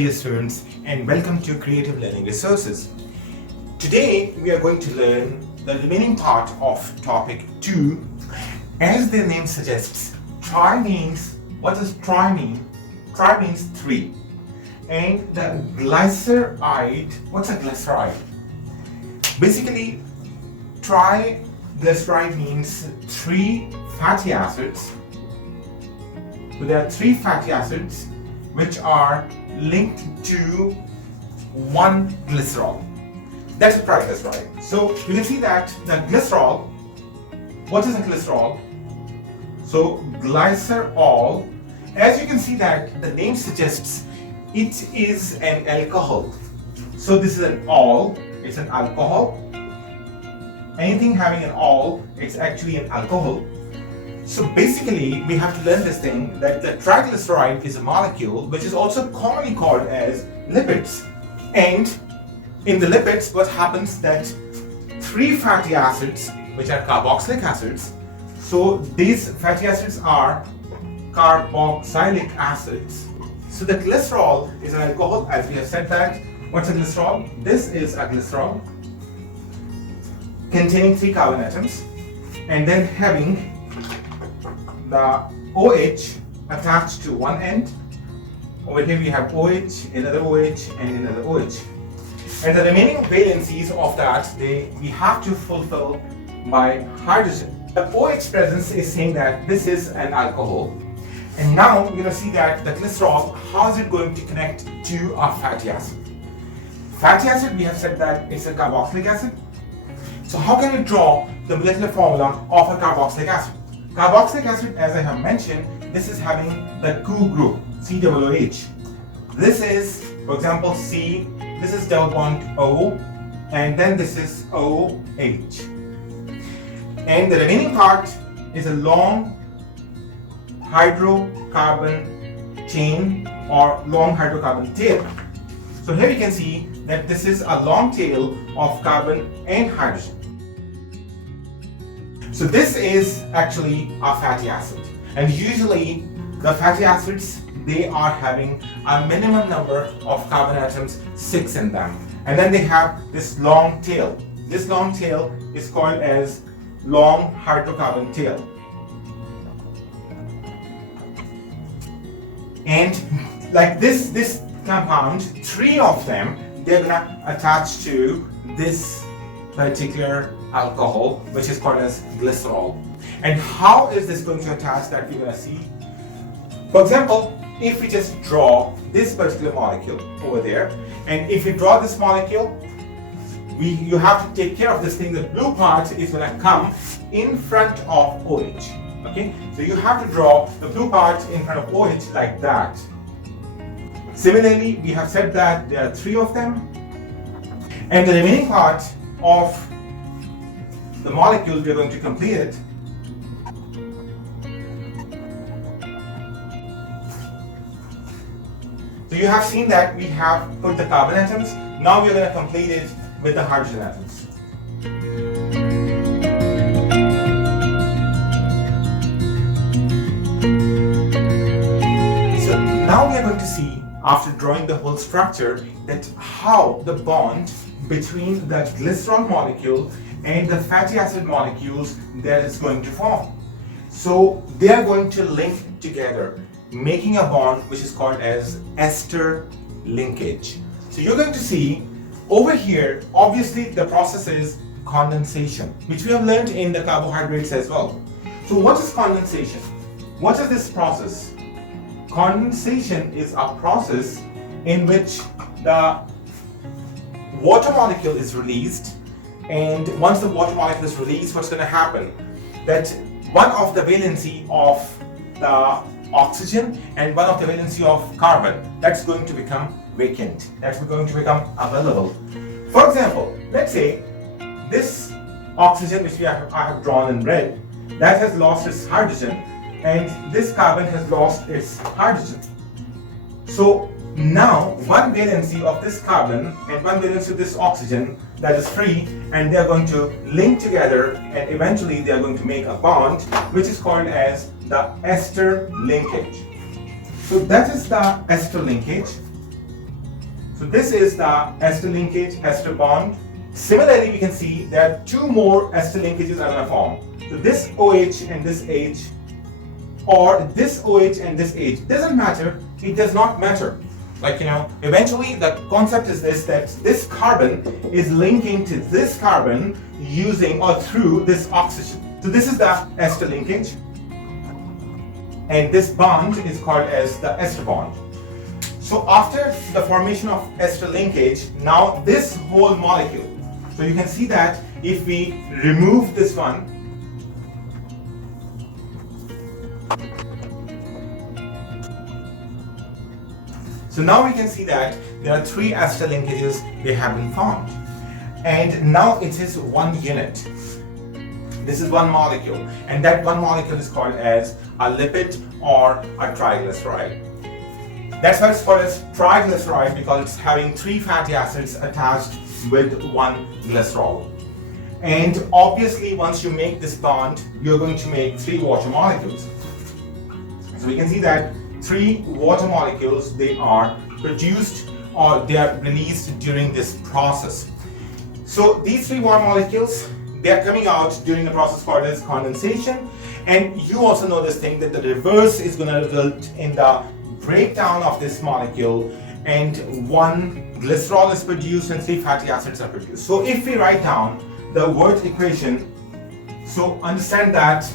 dear students, and welcome to Creative Learning Resources. Today we are going to learn the remaining part of topic 2. As the name suggests, tri means, what does tri mean? Tri means 3. And the glyceride, what's a glyceride? Basically, triglyceride means 3 fatty acids. So there are 3 fatty acids which are linked to one glycerol. That's a triglyceride. So you can see that the glycerol, what is a glycerol? So glycerol, as you can see that the name suggests, it is an alcohol. So this is an ol, it's an alcohol. Anything having an ol, it's actually an alcohol. So basically, we have to learn this thing that the triglyceride is a molecule which is also commonly called as lipids. And in the lipids, what happens that 3 fatty acids, which are carboxylic acids, so these fatty acids are carboxylic acids. So the glycerol is an alcohol, as we have said that. What's a glycerol? This is a glycerol containing 3 carbon atoms and then having the OH attached to one end. Over here we have OH, another OH, and another OH. And the remaining valencies of that, we have to fulfill by hydrogen. The OH presence is saying that this is an alcohol. And now we're going to see that the glycerol, how is it going to connect to a fatty acid? Fatty acid, we have said that it's a carboxylic acid. So how can we draw the molecular formula of a carboxylic acid? Carboxylic acid, as I have mentioned, this is having the COO group, COOH. This is, for example, C, this is double bond O, and then this is OH. And the remaining part is a long hydrocarbon chain or long hydrocarbon tail. So here you can see that this is a long tail of carbon and hydrogen. So this is actually a fatty acid, and usually the fatty acids, they are having a minimum number of carbon atoms, 6 in them, and then they have this long tail. This long tail is called as long hydrocarbon tail. And like this compound, 3 of them, they're gonna attach to this particular alcohol, which is called as glycerol. And how is this going to attach, that we're going to see? For example, if we just draw this particular molecule over there, and if we draw this molecule, you have to take care of this thing. The blue part is going to come in front of OH. Okay, so you have to draw the blue part in front of OH like that. Similarly, we have said that there are 3 of them, and the remaining part of the molecule, we are going to complete it. So you have seen that we have put the carbon atoms. Now we are going to complete it with the hydrogen atoms. So now we are going to see, after drawing the whole structure, that how the bond between the glycerol molecule and the fatty acid molecules that is going to form. So they are going to link together, making a bond which is called as Ester Linkage. So you're going to see over here, obviously the process is condensation, which we have learned in the carbohydrates as well. So what is condensation? What is this process? Condensation is a process in which the water molecule is released, and once the water molecule is released, what's going to happen? That one of the valency of the oxygen and one of the valency of carbon, that's going to become vacant. That's going to become available. For example, let's say this oxygen, which I have drawn in red, that has lost its hydrogen, and this carbon has lost its hydrogen. So now one valency of this carbon and one valency of this oxygen, that is free, and they are going to link together, and eventually they are going to make a bond which is called as the Ester linkage. So that is the Ester linkage. So this is the ester linkage, ester bond. Similarly, we can see that two more ester linkages are going to form. So this OH and this H, or this OH and this H, doesn't matter. It does not matter. Eventually the concept is this, that this carbon is linking to this carbon using or through this oxygen. So this is the ester linkage, and this bond is called as the ester bond. So after the formation of ester linkage, now this whole molecule, so you can see that if we remove this one, so now we can see that there are three ester linkages, they have been formed. And now it is one unit. This is one molecule, and that one molecule is called as a lipid or a triglyceride. That's why it's called as triglyceride, because it's having three fatty acids attached with one glycerol. And obviously once you make this bond, you're going to make three water molecules. So we can see that three water molecules, they are produced or they are released during this process. So these three water molecules, they are coming out during the process called as condensation. And you also know this thing that the reverse is going to result in the breakdown of this molecule, and one glycerol is produced and three fatty acids are produced. So if we write down the word equation, so understand that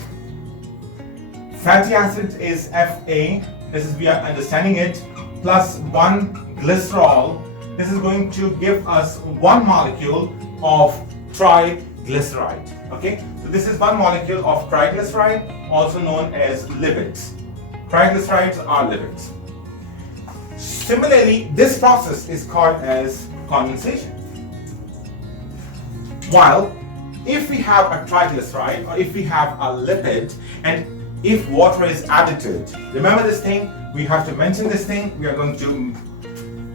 fatty acid is Fa, this is we are understanding it, plus one glycerol. This is going to give us one molecule of triglyceride. Okay, so this is one molecule of triglyceride, also known as lipids. Triglycerides are lipids. Similarly, this process is called as condensation. While if we have a triglyceride or if we have a lipid, and if water is added to it, remember this thing, we have to mention this thing, we are going to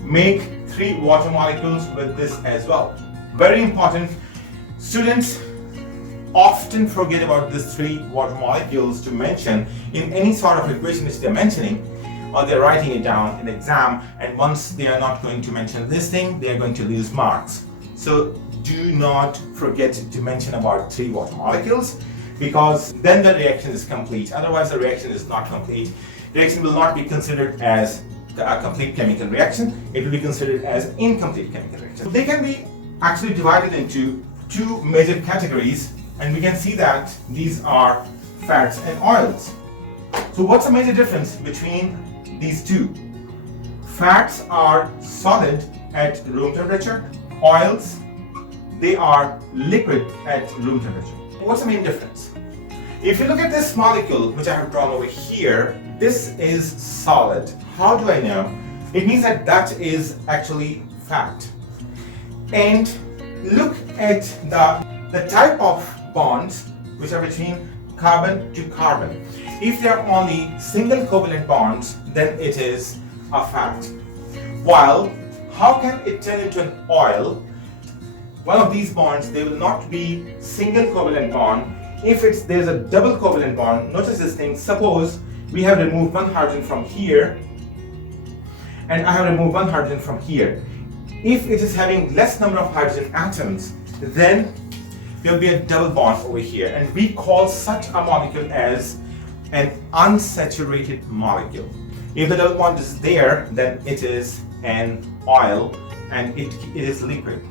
make three water molecules with this as well. Very important. Students often forget about these three water molecules to mention in any sort of equation which they're mentioning, or they're writing it down in the exam, and once they are not going to mention this thing, they are going to lose marks. So do not forget to mention about three water molecules, because then the reaction is complete. Otherwise the reaction is not complete. Reaction will not be considered as a complete chemical reaction, it will be considered as incomplete chemical reaction. So they can be actually divided into two major categories, and we can see that these are fats and oils. So what's the major difference between these two? Fats are solid at room temperature, oils, they are liquid at room temperature. What's the main difference? If you look at this molecule which I have drawn over here, this is solid. How do I know? It means that that is actually fat. And look at the type of bonds which are between carbon to carbon. If they are only single covalent bonds, then it is a fat. While how can it turn into an oil? One of these bonds, they will not be single covalent bond. If there's a double covalent bond, notice this thing, suppose we have removed one hydrogen from here and I have removed one hydrogen from here. If it is having less number of hydrogen atoms, then there will be a double bond over here, and we call such a molecule as an unsaturated molecule. If the double bond is there, then it is an oil and it is liquid.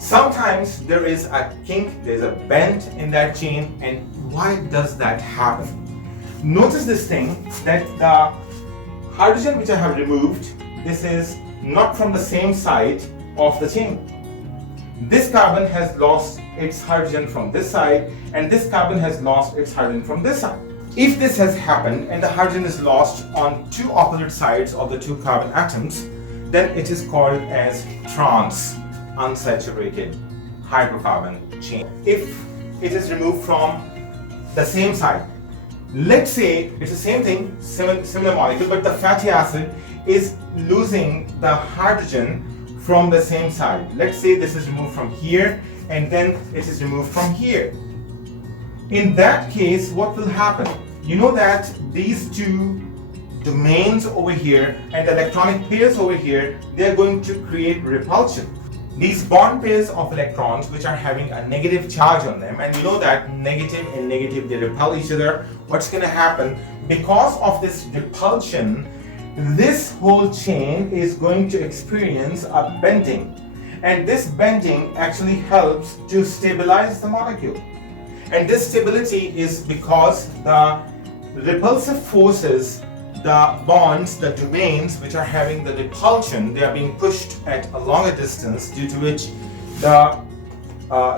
Sometimes there is a kink, there is a bend in that chain, and why does that happen? Notice this thing, that the hydrogen which I have removed, this is not from the same side of the chain. This carbon has lost its hydrogen from this side, and this carbon has lost its hydrogen from this side. If this has happened and the hydrogen is lost on two opposite sides of the two carbon atoms, then it is called as trans unsaturated hydrocarbon chain. If it is removed from the same side, let's say it's the same thing, similar molecule, but the fatty acid is losing the hydrogen from the same side. Let's say this is removed from here and then it is removed from here. In that case, what will happen? You know that these two domains over here and the electronic pairs over here, they're going to create repulsion. These bond pairs of electrons which are having a negative charge on them, and you know that negative and negative, they repel each other. What's going to happen? Because of this repulsion, this whole chain is going to experience a bending, and this bending actually helps to stabilize the molecule. And this stability is because the repulsive forces, the bonds, the domains which are having the repulsion, they are being pushed at a longer distance, due to which the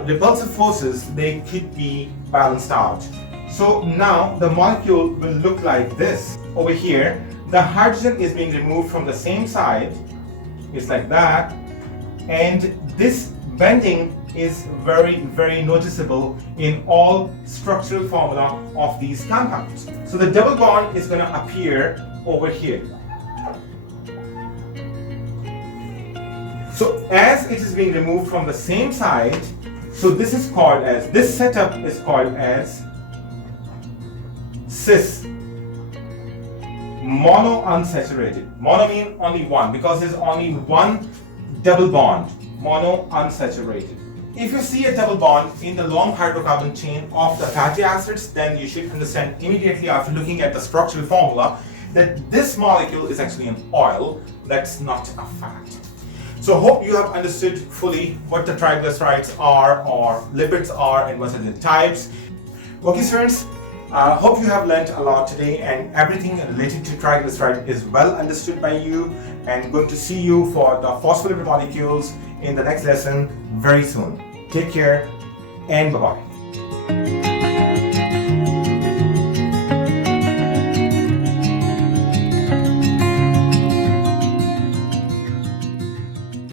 repulsive forces, they could be balanced out. So now the molecule will look like this. Over here, the hydrogen is being removed from the same side, it's like that, and this bending is very noticeable in all structural formula of these compounds. So the double bond is going to appear over here. So as it is being removed from the same side, so this is called as, this setup is called as cis, mono unsaturated. Mono means only one, because there's only one double bond, mono unsaturated. If you see a double bond in the long hydrocarbon chain of the fatty acids, then you should understand immediately after looking at the structural formula that this molecule is actually an oil, that's not a fat. So hope you have understood fully what the triglycerides are or lipids are and what are the types. Okay students, hope you have learned a lot today and everything related to triglyceride is well understood by you, and going to see you for the phospholipid molecules in the next lesson very soon. Take care and bye-bye.